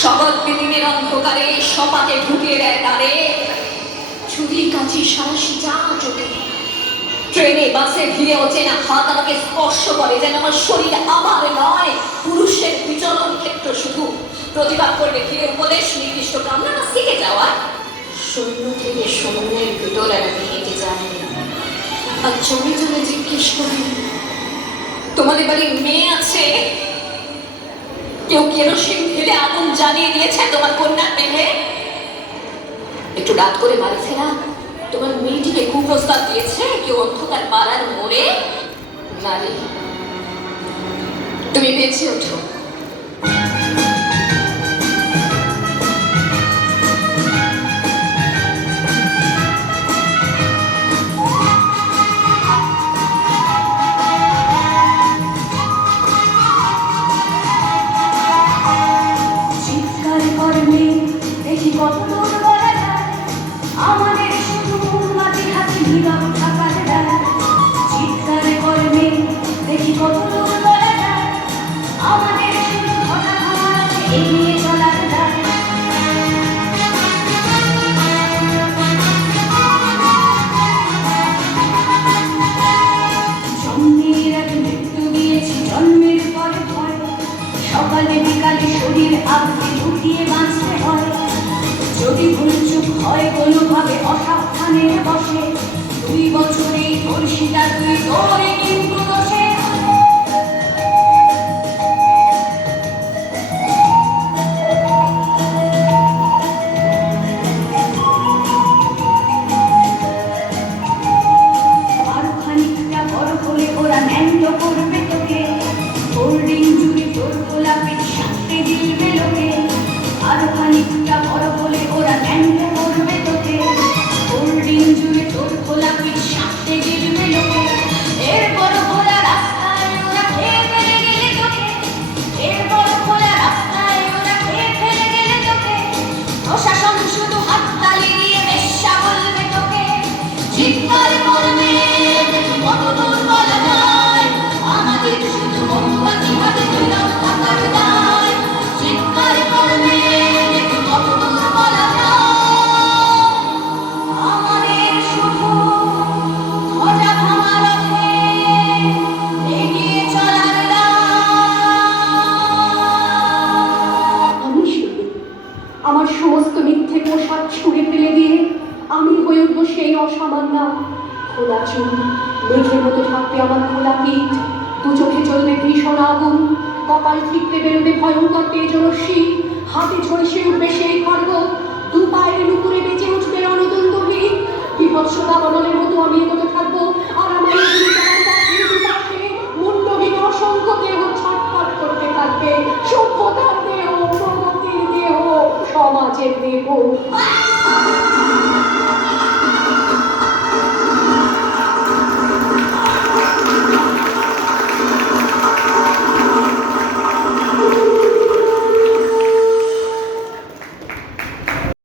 সকল পৃথিবীর অন্ধকারে সপাতে ঢুকিয়ে দেয় তারে। ছুরি কাঁচি সাহসী যা চোখে, ট্রেনে বাসে ভিড়ে অচেনা হাত আমাকে স্পর্শ করে, যেন আমার শরীর আমার নয়, পুরুষের বিচরণ ক্ষেত্র শুধু। প্রতিবাদ করবে ফিরে উপদেশ, নির্দিষ্ট কামনাটা শিখে যাওয়া। শূন্য থেকে সমুদ্রের ভিতর আমি হেঁটে যাই, আর চলে চলে জিজ্ঞেস করি, তোমাদের বাড়ির মেয়ে আছে? কেউ কেরোসিন ঢেলে আগুন জ্বালিয়ে দিয়েছে তোমার কন্যার দেহে? একটু রাত করে বাড়ি ফেরা তোমার মেয়েটিকে কুপ্রস্তাব দিয়েছে কেউ অন্ধকার পাড়ার মোড়ে? নারী, তুমি বেঁচে ওঠো। চিৎকার করলে দেখি কত দূর বলা যায়, আমাদের শুধু মাটি হাতে নীরব থাকার দায়। চিৎকার করলে দেখি কত দূর বলা যায়, আমাদের শুধু ধরা খাওয়াতে এগিয়ে চলার দায়। জন্মের আগে মৃত্যু দিয়েছি, জন্মের পরে ভয়, সকালে বিকালে শরীর আগে লুকিয়ে বাঁচতে হয়। যদি ভুলচুক হয় কোনোভাবে অসাবধানে বসে, 2 বছরেই তোর সেটা তুই তোরে কিন্তু দোষে। আরো খানিকটা বড় হলে ওরা ন্যাংটো করবে তোকে, হোল্ডিং জুড়ে তোর গোলাপের সাথে দিলবে লোকে। আরো খানিকটা বড় হলে ওরা ন্যাংটো করবে তোকে, হোল্ডিং জুড়ে তোর গোলাপের সাথে দিলবে লোকে। এরপর খোলা রাস্তায় ওরা খেয়ে ফেলে গেলে তোকে, এরপর খোলা রাস্তায় ওরা খেয়ে ফেলে গেলে তোকে। প্রশাসন শুধু হাততালি দিয়ে বেশ্যা বলবে তোকে। চিৎকার করবে দেখি কত দূর বলা যায়, আমাদের শুধু মোমবাতি হাতে নীরব থাকার দায়। চিৎকার করবে দেখি কত দূর বলা যায়, আমাদের শুধু ধ্বজা ভাঙা রথে এগিয়ে চলার দায়। আমি শুধু আমার সমস্ত মিথ্যে পোশাক ছুঁড়ে ফেলে দিয়ে আমি হয়ে উঠবো সেই অসামান্য। খোলা চুল, মেঘের মতো থাকবে আমার খোলা পিঠ, 2 চোখে চলবে ভীষণ আগুন, কপাল ঠিকতে বেরোবে ভয়ঙ্কর তেজরশ্মি, হাতে ঝলসে উঠবে সেই খড়গ, 2 পায়ের উপরে বেঁচে উঠবে রণদণ্ড ভিড়। বিভৎসতা বদলের মতো আমি এগোতে থাকবো, আর আমার দুপাশে মুন্ডহীন অসংখ্য দেহ ছটফট করতে থাকবে। সভ্যতার দেহ, প্রগতির দেহ, সমাজের দেহ।